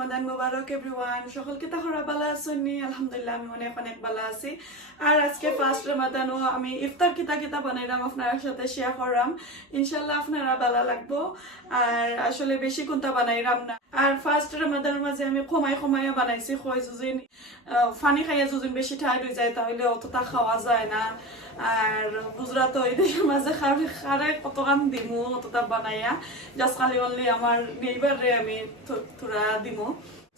রমাদান মুবারক everyone. সকলকে তাহরা ভালো আছেননি? আলহামদুলিল্লাহ আমি অনেক অনেক ভালো আছি। আর আজকে ফার্স্ট রমাদানও আমি ইফতার কিতা কিতা বানাইলাম আপনার সাথে শেয়ার করলাম। ইনশাল্লাহ আপনারা ভালো লাগবো। আর আসলে বেশি কোনটা বানাইলাম না। আর ফার্স্ট রমাদানের মাঝে আমি কমাই বানাইছি, কই যুজিন ফানি খাইয়া যুজিন বেশি ঠাই হয়ে যায় তাহলে অতটা খাওয়া যায় না। আর গুজরাট ওই দেশের মাঝে খারে কত কাম দিমু অতটা বানাইয়া জাস্ট খালি অনলি আমার নেইবারে আমি থোড়া দিমু।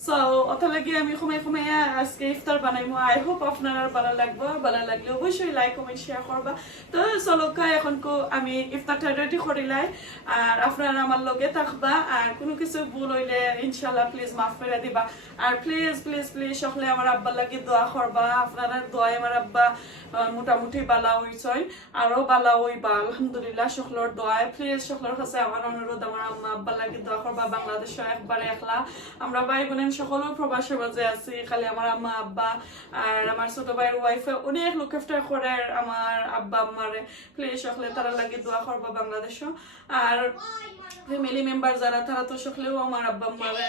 সো অত লাগি আমি সময় আজকে ইফতার বানাইমু। আই হোপ আপনার ভালো লাগবে। ভালো লাগলে অবশ্যই লাইক কমেন্ট শেয়ার করবা। তো চলো এখন আমি ইফতারটা রেডি করিলাই আর আপনারা আমার লগে থাকবা। আর কোনো কিছু ভুল হইলে ইনশাল্লাহ প্লিজ মাফ করে দিবা। আর প্লিজ প্লিজ প্লিজ সকলে আমার আব্বার লাগে দোয়া করবা। আপনারা দোয়ায় আমার আব্বা মোটামুটি বালা হইছই, আরো বালা হইবা আলহামদুলিল্লাহ সকলের দোয়ায়। প্লিজ সকলের কাছে আমার অনুরোধ, আমার আম্মা আব্বার লাগে দোয়া করবা। বাংলাদেশে একবারে একলা, আমরা ভাই বোনের সকল প্রবাসের মাঝে আছি, খালি আমার আম্মা আব্বা আর আমার ছোট ভাইয়ের ওয়াইফে অনেক লোক ইফতার করে আমার আব্বা আম্মারে। প্লিজ সকলে তারা লাগে দোয়া করবা বাংলাদেশও। আর ফ্যামিলি মেম্বার যারা তারা তো সকলেও আমার আব্বা আম্মারে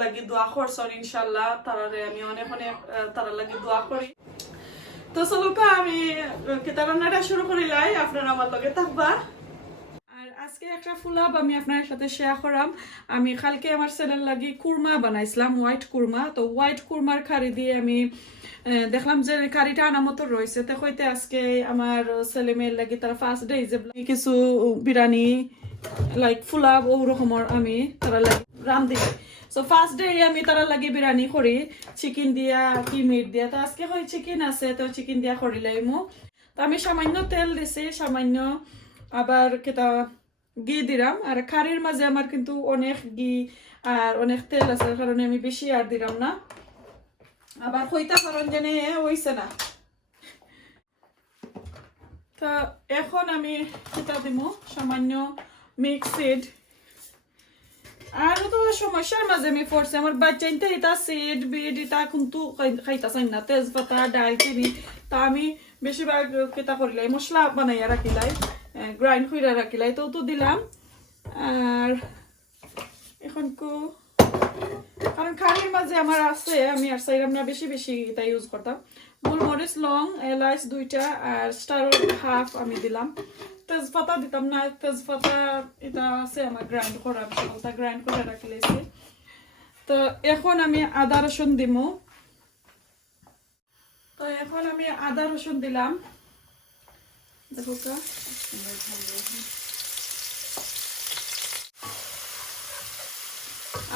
লাগে দোয়া করছেন ইনশাল্লাহ। তারারে আমি অনেক অনেক তারা লাগে দোয়া করি। তো চলো আমি রান্নাটা শুরু করিলাই, আপনারা আমার লগে থাকবা। আর আজকে একটা ফুলাব আমি আপনার সাথে শেয়ার করাম। আমি কালকে আমার ছেলের লাগি কুরমা বানাইছিলাম, হোয়াইট কুরমা। তো হোয়াইট কুরমার কারি দিয়ে আমি দেখলাম যে কারিটা আনা মতো রয়েছে। তো হইতে আজকে আমার ছেলে মেয়ের লাগি তারা ফার্স্ট ডে যে কিছু বিরিয়ানি লাইক ফুলাব ও রকমের আমি তারা লাগি রান্ধি। সো ফার্স্ট ডে আমি তারা লাগে বিরিয়ানি করি চিকেন দিয়া কি মিট দিয়া। তো আজকে হয় চিকেন আছে, তো চিকেন দিয়া করিলাইমু। তো আমি সামান্য তেল দিছি, সামান্য আবার কেটা ঘি দিলাম। আর কারির মাঝে আমার কিন্তু অনেক ঘি আর অনেক তেল আছে, কারণে আমি বেশি আর দিলাম না। আবার হইতা কারণ জানে হইছে না। তো এখন আমি কেটা দিব সামান্য মিক্সড। আর তো সমস্যার মাঝে আমি পড়ছি, আমার বাচ্চা এটা সিড বিড এটা কিন্তু খাইতা চাই না, তেজপাতা ডালচিনি। তা আমি বেশিরভাগ কেটা করিলাই মশলা বানাইয়া রাখিলাই, গ্রাইন্ড করে রাখিলাই তো দিলাম। আর এখন কারণ কারির মাঝে আমার আছে, আমি আর চাইলাম না বেশি বেশি এটা ইউজ করতাম। গোলমরিচ লং এলাচ 2টা আর স্টার হাফ আমি দিলাম। তেজপাতা দিতাম না, তেজপাতা এটা আছে আমার গ্রাইন্ড করা, বিশালটা গ্রাইন্ড করে রাখি লেছি। তো এখন আমি আদা রসুন দিব। তো এখন আমি আদা রসুন দিলাম, দেখো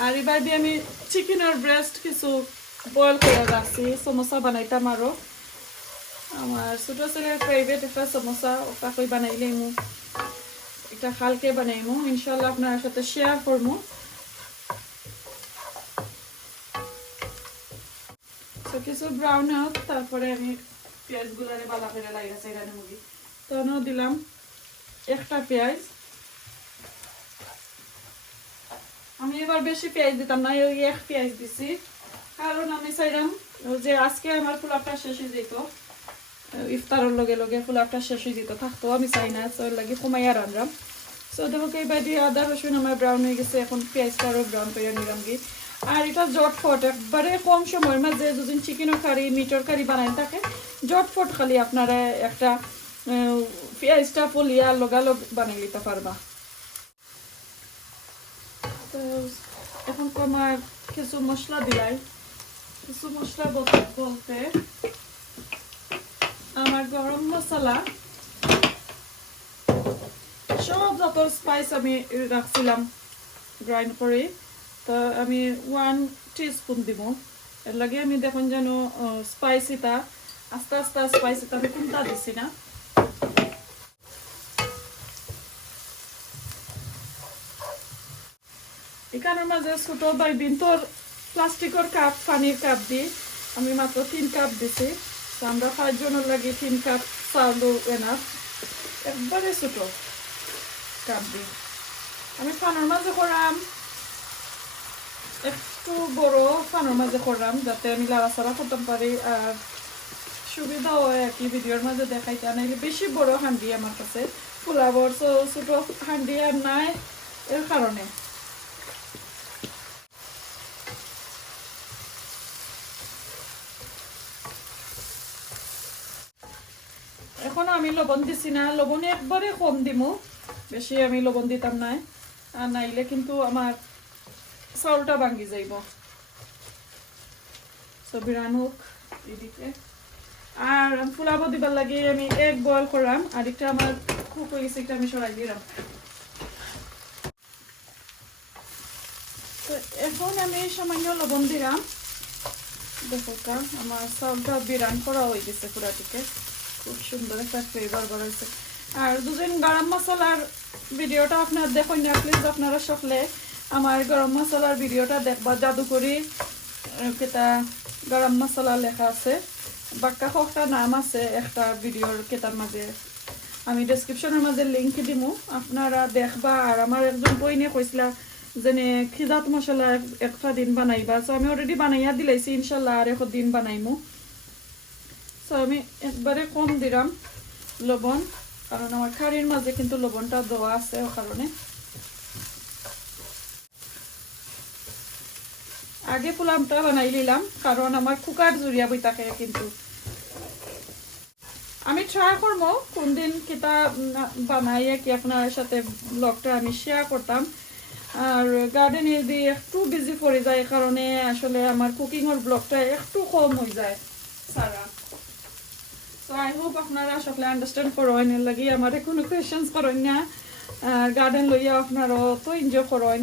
আর এবার দিয়ে আমি চিকেনের ব্রেস্ট কিছু বয়েল করে রাখছি, সমোসা বানাইতাম। আরো আমার ছোট ছেলের ফেভারিট একটা সমোসা, ওটা কই বানাইলেমু, এটা কালকে বানাইমু ইনশাল্লাহ আপনার সাথে শেয়ার করবো। তো কিছু ব্রাউন হোক, তারপরে আমি পেঁয়াজ গুলারে বালা করে লাগাইছি এখানে মুগি। তো দিলাম একটা পেঁয়াজ। আমি এবার বেশি পেঁয়াজ দিতাম না, ওই এক পেঁয়াজ দিছি, কারণ আমি চাইলাম যে আজকে আমার পোলাপটা শেষ হয়ে যেত, ইফতারের লগে লগে পোলাপটা শেষ হয়ে যেত থাকতো, আমি চাই না। তো লাগে কমাইয়া রান্নাম। সো দেখো এইবার দিয়ে আদা রসুন আমার ব্রাউন হয়ে গেছে, এখন পেঁয়াজটা আরও ব্রাউন করে নিলাম গিয়ে। আর এটা জটফট একবারে কম সময়ের মাঝে দুদিন চিকেনের কারি মিটর কারি বানাই থাকে, জটফট খালি আপনারা একটা পেঁয়াজটা ফলিয়া লগালগ বানিয়ে নিতে পারবা। তো এখন আমার কিছু মশলা দিলাই, কিছু মশলা বলতে আমার গরম মশলা সব যত স্পাইস আমি রাখছিলাম গ্রাইন্ড করে। তো আমি 1 টিস্পুন দিব। এর লাগে আমি দেখুন যেন স্পাইসিটা আস্তে আস্তে স্পাইসিটা আমি কোনটা দিছি না। এখানের মাঝে ছোট বাই বিন্তর প্লাস্টিকের কাপ পানির কাপ দিয়ে আমি মাত্র 3 কাপ দিছি। তো আমরা 5 জনের লাগে 3 কাপ চাউল এনাফ, একবারে ছোট কাপ দিয়ে আমি পানের মাঝে করাম, একটু বড় পানের মাঝে করলাম যাতে আমি লাড়াচাড়া করতে পারি আর সুবিধা হয় আর কি ভিডিওর মাঝে দেখাইতে। নাইলে বেশি বড় হান্ডি আমার কাছে পোলাবর, ছোট হান্ডি আর নাই, এর কারণে। এখন আমি লবণ দিছি না, লবণ একবারে কম দিমু, বেশি আমি লবণ দিতাম না, আর নাইলে কিন্তু আমার চাউলটা ভাঙ্গি যাইব। বিরান হোক এদিকে। আর ফুলাবো দিবার লাগে আমি এক বয়েল করাম, আর একটা আমার কুক হয়ে গেছে, একটা আমি সরাই দিলাম। তো এখন আমি সামান্য লবণ দিলাম। দেখো আমার চাউলটা বিরান করা হয়ে গেছে পুরাটিকে, খুব সুন্দর একটা ফ্লেভার বাড়াইছে। আর দুজন গরম মশলার ভিডিওটা আপনারা দেখুন না প্লিজ, আপনারা সকলে আমার গরম মশলার ভিডিওটা দেখবা, জাদুকরি কেটা গরম মশলা লেখা আছে, বাক্কা একটা নাম আছে একটা ভিডিওর কেটার মাঝে, আমি ডেসক্রিপশনের মাঝে লিঙ্ক দিমু, আপনারা দেখবা। আর আমার একজন বইনে কইছিলা যেনে খিজাত মশলা একটা দিন বানাইবা, সো আমি অলরেডি বানাইয়া দিলাইছি, ইনশাল্লাহ আর এক দিন বানাইমু। সো আমি একবারে কম দিলাম লবণ, কারণ আমার খাড়ির মাঝে কিন্তু লবণটা দেওয়া আছে, ও কারণে। আগে পোলামটা বানাই নিলাম, কারণ আমার কুকার জুড়িয়া বই থাকে, কিন্তু আমি ট্রাই করবো কোনদিন কিতা বানাইয়া কি আপনার সাথে ব্লগটা আমি শেয়ার করতাম। আর গার্ডেনে দিয়ে একটু বিজি পড়ে যায়, কারণে আসলে আমার কুকিংয়ের ব্লগটা একটু কম হয়ে যায় সারা। তো আই হোপ আপনারা সকলে আন্ডারস্ট্যান্ড করেন, এর লাগি আমার কোনো কোয়েশ্চেন্স করেন না, আর গার্ডেন লইয়া আপনারা তো এনজয় করেন।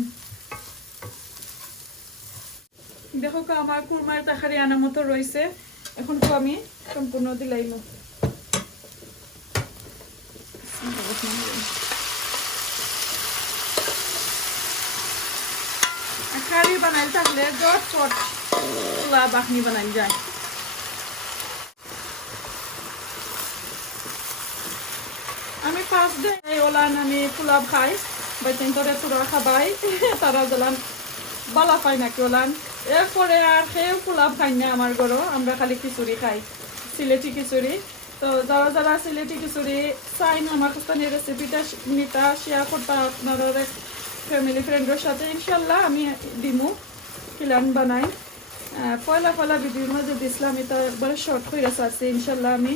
দেখো আমার কুরমার তাখারি আনার মতো রয়েছে, এখন তো আমি সম্পূর্ণ দিলাইম। কারি বানাইল থাকলে জট চট পোলা বাখনি বানাই যায়। আমি ফার্স্ট ডে ওলান আমি পোলাপ খাই, বাইতেন করে তোরা খাবাই, তারা জ্বলান বালা পাই নাকি ওলান। এরপরে আর খেয়ে পোলাপ খাই না আমার ঘরও, আমরা খালি খিচুড়ি খাই, সিলেটি খিচুড়ি। তো যারা যারা সিলেটি খিচুড়ি চাই না আমার কাছে রেসিপিটা নিতা শেয়ার করতে আপনারা ফ্যামিলি ফ্রেন্ডের সাথে, ইনশাল্লাহ আমি দিমু কিলান বানাই। পয়লা পয়লা ভিডিওর মধ্যে দিছিলাম, এটা একবারে শর্ট করে আছে, ইনশাল্লাহ আমি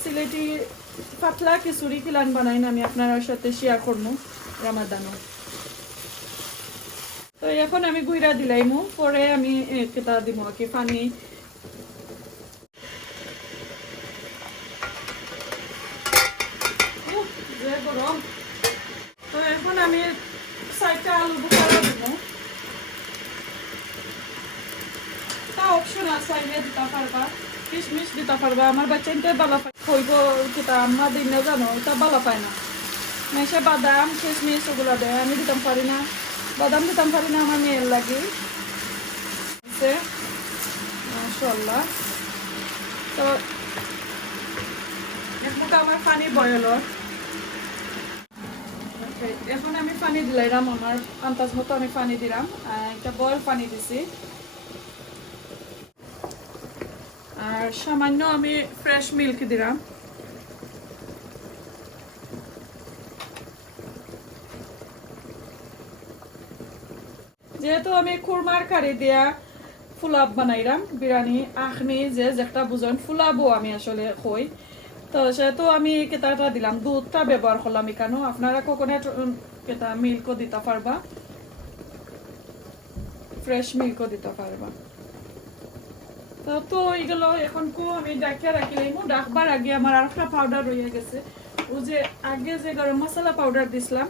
সিলেটি পাতলা খিচুড়ি কিলান বানাই না আমি আপনার সাথে শেয়ার করবো রামাদানও। তো এখন আমি গুইরা দিলাইমু, পরে আমি কেটা দিব কি পানি। গরম। তো এখন আমি 4টা আলু বুখারা দিব, তা অপশন আছে, চাইলে দিতে পারবা, কিশমিশ দিতে পারবা। আমার বাচ্চাইতে বালা পাই হইব কিতা আম্মা দিন না জানো, এটা বালা পায় না, মেশে বাদাম কিশমিশ ওগুলা দেয়, আমি দিতাম পারি না, বাদাম দিতাম পারি না আমার মেয়ের লাগে। মাশাআল্লাহ। তো এখন আমার পানি বয়লর, এখন আমি পানি দিলাম, আমার আন্দাজ মতো আমি পানি দিলাম, একটা বয়ল পানি দিছি। আর সামান্য আমি ফ্রেশ মিল্ক দিলাম। যেহেতু আমি খুরমার কারি দিয়া ফুলাব বানাইলাম, বিরিয়ানি আখনি যে যেটা বুঝেন ফুলাবো আমি আসলে কই, তো সেহেতু আমি কেটাটা দিলাম, দুধটা ব্যবহার করলাম এখানেও, আপনারা কোকোনাট কেটা মিল্কও দিতে পারবা, ফ্রেশ মিল্কও দিতে পারবা। তো এগুলো এখন আমি ডাকিয়ে রাখিলাম, ডাকবার আগে আমার আর একটা পাউডার রয়ে গেছে, ও যে আগে যে গরম মশলা পাউডার দিছিলাম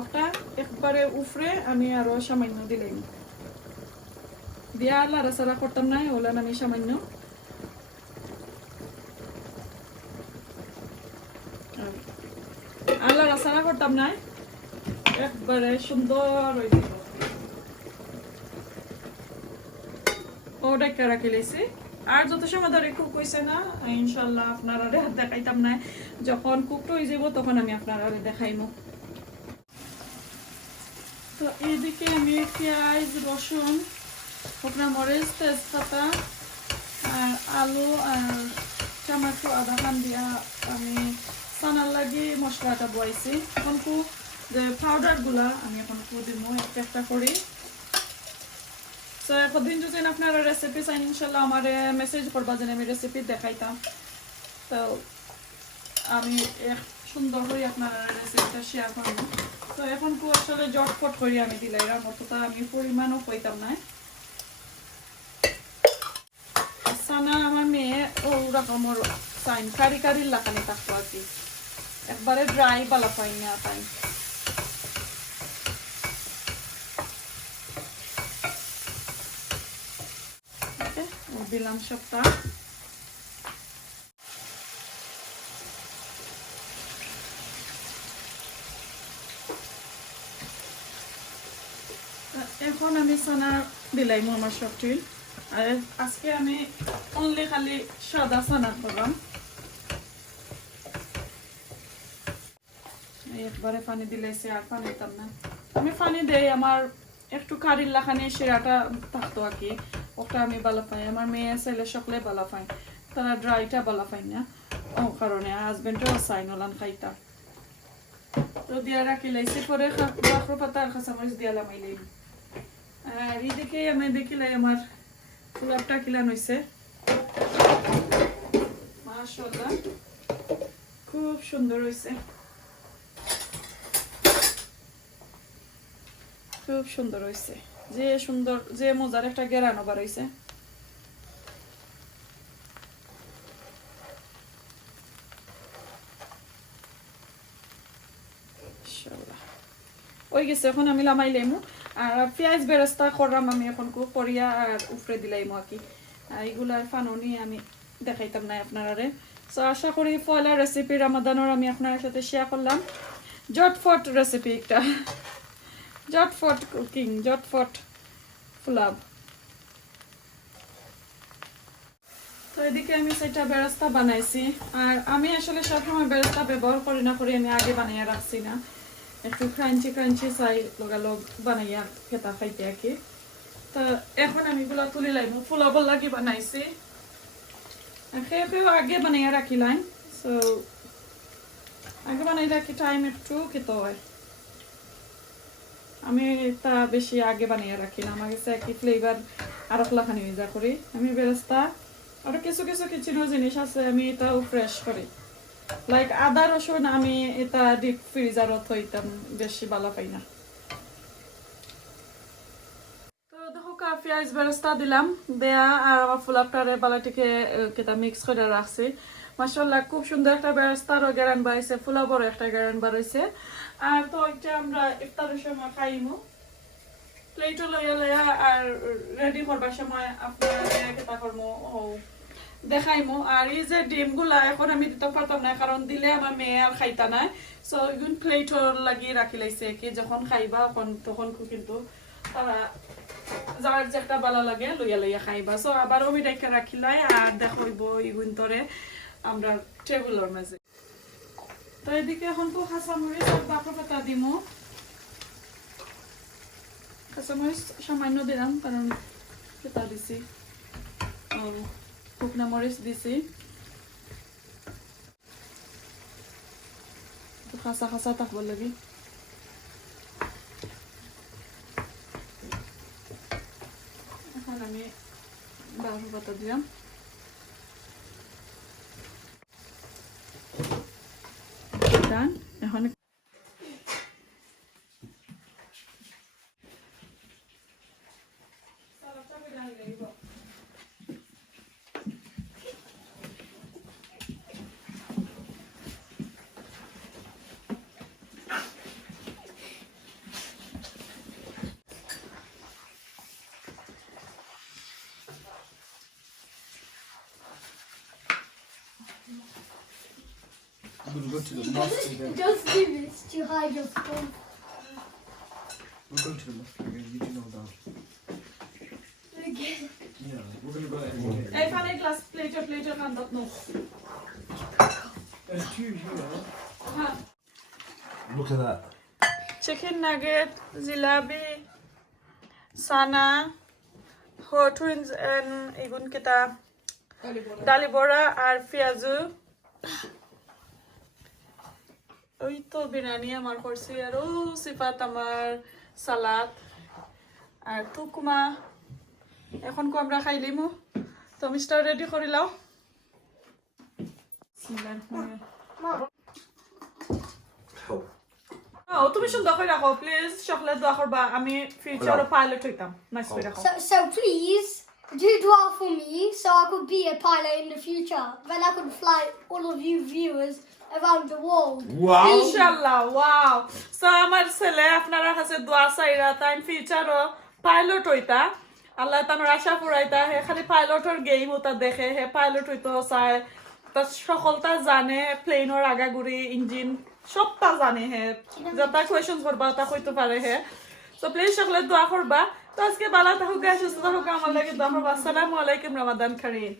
ওটা একবারে উফরে আমি আরো সামান্য দিলাম, দিয়া লাড়াচাড়া করতাম না, ওলান আমি সামান্য আর লাড়াচাড়া করতাম না, একবারে সুন্দর হয়ে যাব। ও ডাক্তার রাখি লাইছি, আর যত সময় ধরে কুক হয়েছে না, ইনশাল্লাহ আপনারা দেখাইতাম না, যখন কুকড হয়ে যাব তখন আমি আপনারা দেখাইমু। তো এইদিকে আমি পেঁয়াজ রসুন শুকনা মরিচ তেজপাতা আর আলু আর টমেটো আদা খান দিয়া আমি চানার লাগি মশলাটা বয়াইছি। এখন যে পাউডারগুলা আমি এখন দিব একটা একটা করে। তো একদিন যদি আপনারা রেসিপি চাই ইনশাল্লাহ আমার মেসেজ করবা, যেন আমি রেসিপি দেখাইতাম। তো আমি এক সুন্দর করে আপনারা রেসিপিটা শেয়ার করব। তো এখন তো আসলে জটপট করে আমি দিলাইরাম, অতটা আমি পরিমাণও কইতাম না। সানা আমার মেয়ে ওরকমের চাইন কারি কারি লাগানি থাকতো আর কি, একবারে ড্রাই বালা পাই না তাই। দিলাম সবটা। এখন আমি সানা দিলাইম আমার সবটি। আর আজকে আমি অনলি খালি সাদা সানা করলাম। একবারে পানি দিলাইছি, আর পানি দিতাম না। আমি পানি দেই আমার একটু কারির লাখানি শিরাটা থাকতো আর কি, ওটা আমি ভালো পাই। আমার মেয়ে ছেলে সকলে ভালো পায়, তারা ড্রাইটা ভালো পাই না, ও কারণে হাজবেন্ডও চাই নলান খাইতা। তো দিয়া রাখি লাইছি, পরে বাখর পাতা আর কাঁচামরিচ দিয়া লামাইলাই। আর এদিকে আমি দেখিলাই আমার পোলাপটা কিলান হয়েছে, মাশাআল্লাহ খুব সুন্দর হয়েছে, খুব সুন্দর হয়েছে। যে সুন্দর, যে মজার একটা গেরানো বার হয়েছে। ওই গেছে, এখন আমি লামাই লাইমু। আর পেঁয়াজ বেরেস্তা করলাম আমি এখন খুব পরিয়া আর উফরে দিলাইমু আর কি। এইগুলার ফানুনি আমি দেখাইতাম না আপনারা। সো আশা করি পয়লা রেসিপি রামাদানোর আমি আপনার সাথে শেয়ার করলাম। জটফট রেসিপি একটা, জটফট কুকিং, জটফট পোলাও। তো এদিকে আমি সেটা বেরেস্তা বানাইছি। আর আমি আসলে সবসময় বেরেস্তা ব্যবহার করি না, করে আমি আগে বানাইয়া রাখছি না, একটু ক্রাঞ্চি ক্রাঞ্চি চাই লগালগ বানাইয়া খেতা খাইতে আর কি। তো এখন আমি এগুলো তুলি লাইম, পোলাও লাগি বানাইছি, খেয়েও আগে বানাইয়া রাখিলাম। সো আগে বানাই রাখি টাইম একটু খেতে হয়, আমি তা বেশি আগে বানিয়ে রাখি না, আমার কাছে একই ফ্লেভার আরো লাখানি যা করি আমি বেরেস্তা। আর কিছু কিছু কিচেনের জিনিস আছে আমি এটাও ফ্রেশ করি, লাইক আদা রসুন আমি এটা ডিপ ফ্রিজারত হইতাম বেশি ভালো পাই না। তো দেখো পেঁয়াজ বেরেস্তা দিলাম দেয়া, আর আমার পোলাওটারে বালাটিকে কেটা মিক্স করে রাখছি। মাশাআল্লাহ খুব সুন্দর একটা বেরেস্তারও গ্যারান বাড়াইছে, পোলাও বড় একটা গ্যারান বাড়াইছে। আর তো এটা আমরা ইফতারের সময় খাইমু, প্লেটও লইয়া লইয়া আর রেডি করবার সময় আপনারা কেটা করবো দেখাইমো। আর এই যে ডিমগুলা এখন আমি দিতে পারতাম না, কারণ দিলে আমার মেয়ে আর খাইতা নাই। সো এগুন প্লেটর লাগিয়ে রাখি লাইছে কি যখন খাইবা তখন কিন্তু তারা যার যেটা ভালো লাগে লইয়া লইয়া খাইবা। সো আবার আমি ডাইকা রাখিলাই আর দেখাইব এগুন তরে আমরা টেবিলের মাঝে। তো এদিকে এখন তো কাঁচামরিচ আর বাকর পাতা দিমু। কাঁচামরিচ সামান্য দিলাম কারণ পেতা দিছি, শুকনা মরিচ দিছি, খাসা খাসা থাকব লাগি। এখন আমি বাকর পাতা দিলাম। এখন We'll go to the mosque again. Just do this to hide your phone. We're going to the mosque again. You do know that. Again. Yeah, we're going to go there. এই ফানে গ্লাস প্লেটে কান্দত নো। There's two here. হ্যাঁ, Look at that. Chicken nugget, jalebi, সানা, hot wings and এগুন কেটা ডালি বড়া আর পেঁয়াজু। ওই তো বিরিয়ানি আমার করছি, আর ও সিফাত আমার সালাদ আর টুকুমা। এখন কো আমরা খাইলিমু। তো মিস্টার রেডি করিলাও। Help. তুমি সুন্দর করে রাখো প্লিজ সকলে দোয়া করবা আমি ফিউচারে পাইলট হইতাম নাইস করে রাখো So please do dua for me so I could be a pilot in the future. Then I could fly all of you viewers around the world. Wow. ইনশাআল্লাহ ওয়াও সো আমার ছেলে আপনারা কাছে দোয়া চাইরা তাই ফিউচারও পাইলট হইতা আল্লাহ তানোর আশা পুরাইতা হে খালি পাইলটর গেম ওটা দেখে হে পাইলট হইতো চায় তা সকলটা জানে প্লেনের আগাগুড়ি ইঞ্জিন সবটা জানে হে যত কোয়েশ্চন করবা তা কইতে পারে হে সো প্লিজ সকলে দোয়া করবা তো আজকে বালা থাকুক সুস্থ থাকুক আমার লাগে দোয়া করবা আসসালামু আলাইকুম রমাদান কারীম